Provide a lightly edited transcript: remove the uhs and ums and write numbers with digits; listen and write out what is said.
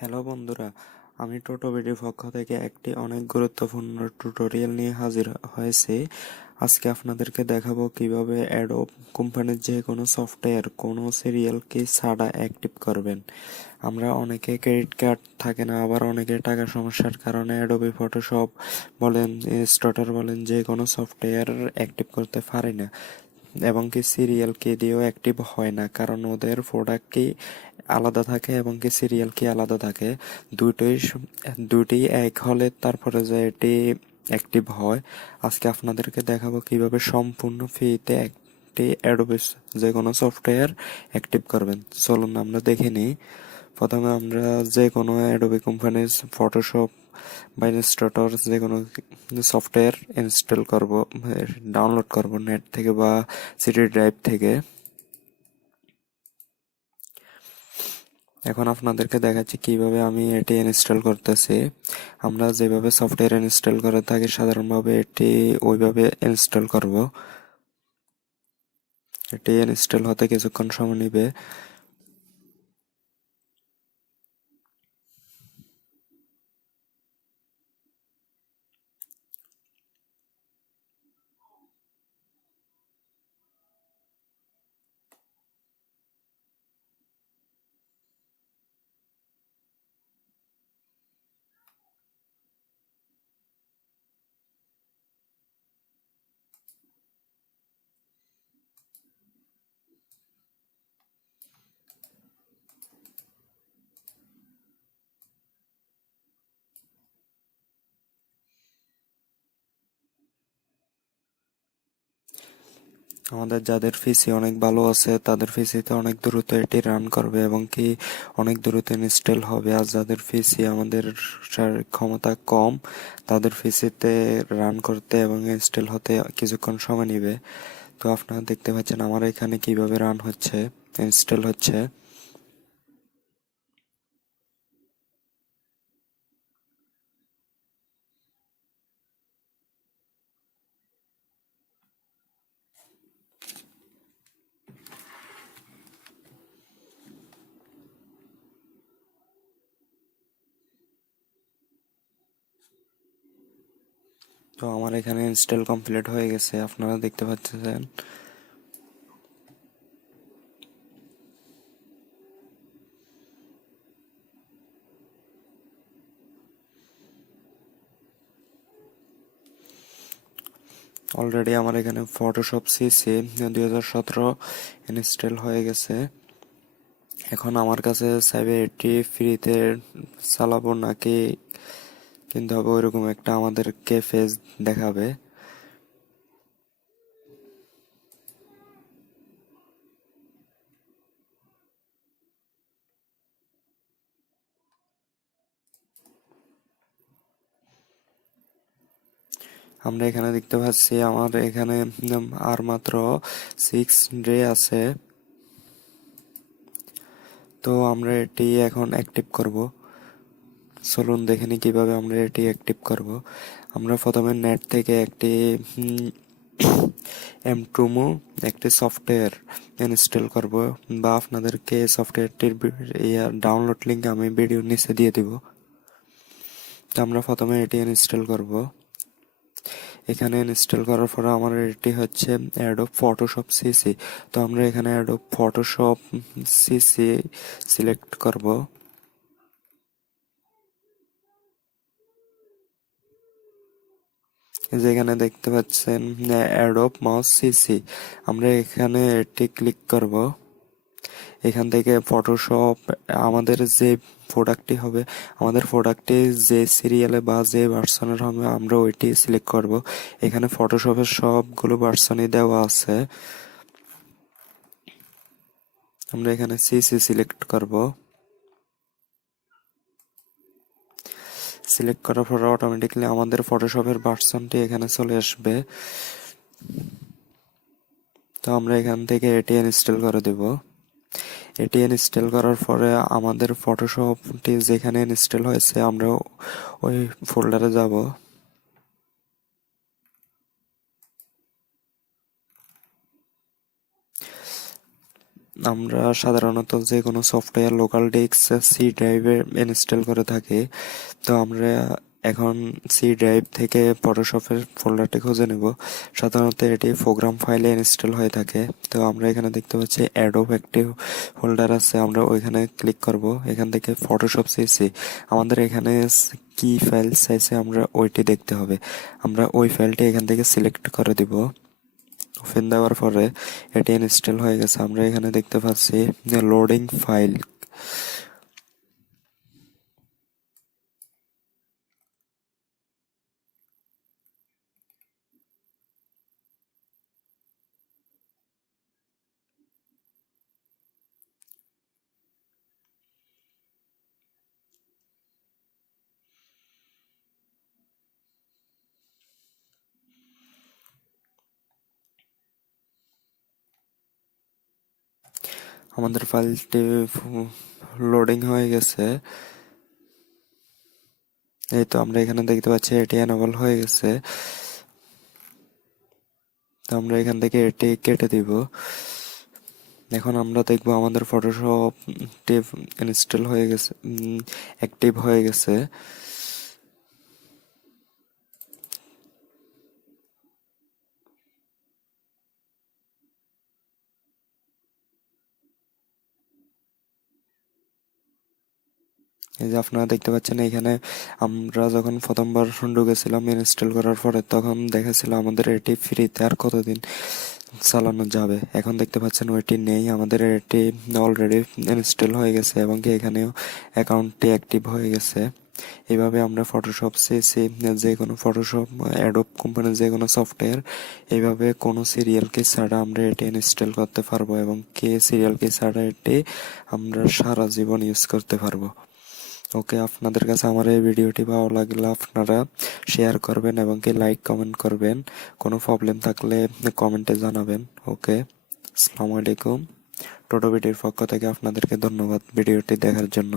Hello বন্ধুরা, আমি টোটো ভিডিওর পক্ষ থেকে একটি অনেক গুরুত্বপূর্ণ টিউটোরিয়াল নিয়ে হাজির হয়েছি। আজকে আপনাদেরকে দেখাবো কিভাবে অ্যাডোব কোম্পানির যে কোনো সফটওয়্যার কোনো সিরিয়ালকে ছাড়া অ্যাক্টিভ করবেন। আমরা অনেকে ক্রেডিট কার্ড থাকে না, আবার অনেকে টাকা সমস্যার কারণে অ্যাডোবি ফটোশপ বলেন, ইলাস্ট্রেটর বলেন, যে কোনো সফটওয়্যার অ্যাক্টিভ করতে পারি না এবং কি সিরিয়াল কি দিয়েও অ্যাক্টিভ হয় না, কারণ ওদের প্রোডাক্ট কি আলাদা থাকে এবং কি সিরিয়াল কি আলাদা থাকে। দুটি এক হলে তারপরে যে এটি অ্যাক্টিভ হয়। আজকে আপনাদেরকে দেখাবো কিভাবে সম্পূর্ণ ফ্রিতে একটি অ্যাডোবি যে কোনো সফটওয়্যার অ্যাক্টিভ করবেন। চলুন আমরা দেখে নিই। প্রথমে আমরা যে কোনো অ্যাডোবি কোম্পানির ফটোশপ বা ইলাস্ট্রেটর যে কোনো সফটওয়্যার ইনস্টল করব, ডাউনলোড করব নেট থেকে বা সিডি ড্রাইভ থেকে। এখন আপনাদেরকে দেখাচ্ছি কিভাবে আমি এটি ইনস্টল করতেছি। আমরা যেভাবে সফটওয়্যার ইনস্টল করে থাকি সাধারণভাবে এটি ওইভাবে ইনস্টল করব। এটি ইনস্টল হতে কিছুক্ষণ সময় নেবে। আমাদের যাদের পিসি অনেক ভালো আছে তাদের পিসিতে অনেক দ্রুত এটি রান করবে এবং কি অনেক দ্রুত ইনস্টল হবে। আর যাদের পিসি আমাদের শারীরিক ক্ষমতা কম, তাদের পিসিতে রান করতে এবং ইনস্টল হতে কিছুক্ষণ সময় নেবে। তো আপনারা দেখতে পাচ্ছেন আমার এখানে কিভাবে রান হচ্ছে, ইনস্টল হচ্ছে। তো আমার এখানে ইনস্টল কমপ্লিট হয়ে গেছে, আপনারা দেখতে পাচ্ছেন। অলরেডি আমার এখানে ফটোশপ সিসি 2017 ইনস্টল হয়ে গেছে। এখন আমার কাছে চাইবে এটি ফ্রিতে চালাবো নাকি কিনতে হবে, ওইরকম একটা আমাদেরকে পেজ দেখাবে। আমরা এখানে দেখতে পাচ্ছি আমার এখানে আর মাত্র 6 ডে আছে। তো আমরা এটি এখন অ্যাক্টিভ করব। চলুন দেখে নিই কিভাবে আমরা এটি অ্যাক্টিভ করব। আমরা প্রথমে নেট থেকে একটি এম2মো একটি সফটওয়্যার ইনস্টল করব, বা আপনাদেরকে সফটওয়্যারটির ডাউনলোড লিঙ্ক আমি ভিডিওর নিচে দিয়ে দিব। তো আমরা প্রথমে এটি ইনস্টল করব। এখানে ইনস্টল করার পরে আমার এটি হচ্ছে অ্যাডোব ফটোশপ সিসি। তো আমরা এখানে অ্যাডোব ফটোশপ সিসি সিলেক্ট করব। যেখানে দেখতে পাচ্ছেন অ্যাডোব মাউস সিসি, আমরা এখানে এটি ক্লিক করব। এখান থেকে ফটোশপ আমাদের যে প্রোডাক্টটি হবে, আমাদের প্রোডাক্টটি যে সিরিয়ালে বা যে ভার্সনের হবে আমরা ওইটি সিলেক্ট করব। এখানে ফটোশপের সবগুলো ভার্সনই দেওয়া আছে। আমরা এখানে সিসি সিলেক্ট করব। সিলেক্ট করার পর অটোমেটিকলি আমাদের ফটোশপের ভার্সনটি এখানে চলে আসবে। তো আমরা এখান থেকে এটি ইনস্টল করে দেব। এটি ইনস্টল করার পরে আমাদের ফটোশপটি যেখানে ইনস্টল হয়েছে আমরা ওই ফোল্ডারে যাব। আমরা সাধারণত যে কোনো সফটওয়্যার লোকাল ডিস্ক সি ড্রাইভে ইনস্টল করে থাকি। তো আমরা এখন সি ড্রাইভ থেকে ফটোশপের ফোল্ডারটি খুঁজে নেব। সাধারণত এটি প্রোগ্রাম ফাইলে ইনস্টল হয়ে থাকে। তো আমরা এখানে দেখতে পাচ্ছি অ্যাডোব একটি ফোল্ডার আছে, আমরা ওইখানে ক্লিক করব। এখান থেকে ফটোশপ সিসি আমাদের এখানে কি ফাইল চাইছে আমরা ওইটি দেখতে হবে। আমরা ওই ফাইলটি এখান থেকে সিলেক্ট করে দিব। ওপেন দেওয়ার পরে এটি ইনস্টল হয়ে গেছে। আমরা এখানে দেখতে পাচ্ছি যে লোডিং ফাইল। আমাদের ফাইলটি লোডিং হয়ে গেছে। এই তো আমরা এখানে দেখতে পাচ্ছি এটি এনেবল হয়ে গেছে। তো আমরা এখান থেকে এটি কেটে দিব। এখন আমরা দেখব আমাদের ফটোশপ ইনস্টল হয়ে গেছে, অ্যাক্টিভ হয়ে গেছে। এই যে আপনারা দেখতে পাচ্ছেন এখানে আমরা যখন প্রথমবার ঢুকেছিলাম ইনস্টল করার পরে, তখন দেখাচ্ছিল আমাদের এটি ফ্রিতে আর কতদিন চালানো যাবে। এখন দেখতে পাচ্ছেন ওইটি নেই, আমাদের এটি অলরেডি ইনস্টল হয়ে গেছে এবং কি এখানেও অ্যাকাউন্টটি অ্যাক্টিভ হয়ে গেছে। এইভাবে আমরা ফটোশপ সিসি যে কোনো ফটোশপ অ্যাডোব কোম্পানির যে কোনো সফটওয়্যার এইভাবে কোনো সিরিয়াল কি ছাড়া আমরা এটি ইনস্টল করতে পারবো এবং কি সিরিয়াল কি ছাড়া এটি আমরা সারা জীবন ইউজ করতে পারবো। ওকে, আপনাদের কাছে আমার এই ভিডিওটি ভালো লাগলে আপনারা শেয়ার করবেন এবং কি লাইক কমেন্ট করবেন। কোনো প্রবলেম থাকলে কমেন্টে জানাবেন। ওকে, আসসালামু আলাইকুম। টোটো ভিডিওর পক্ষ থেকে আপনাদেরকে ধন্যবাদ ভিডিওটি দেখার জন্য।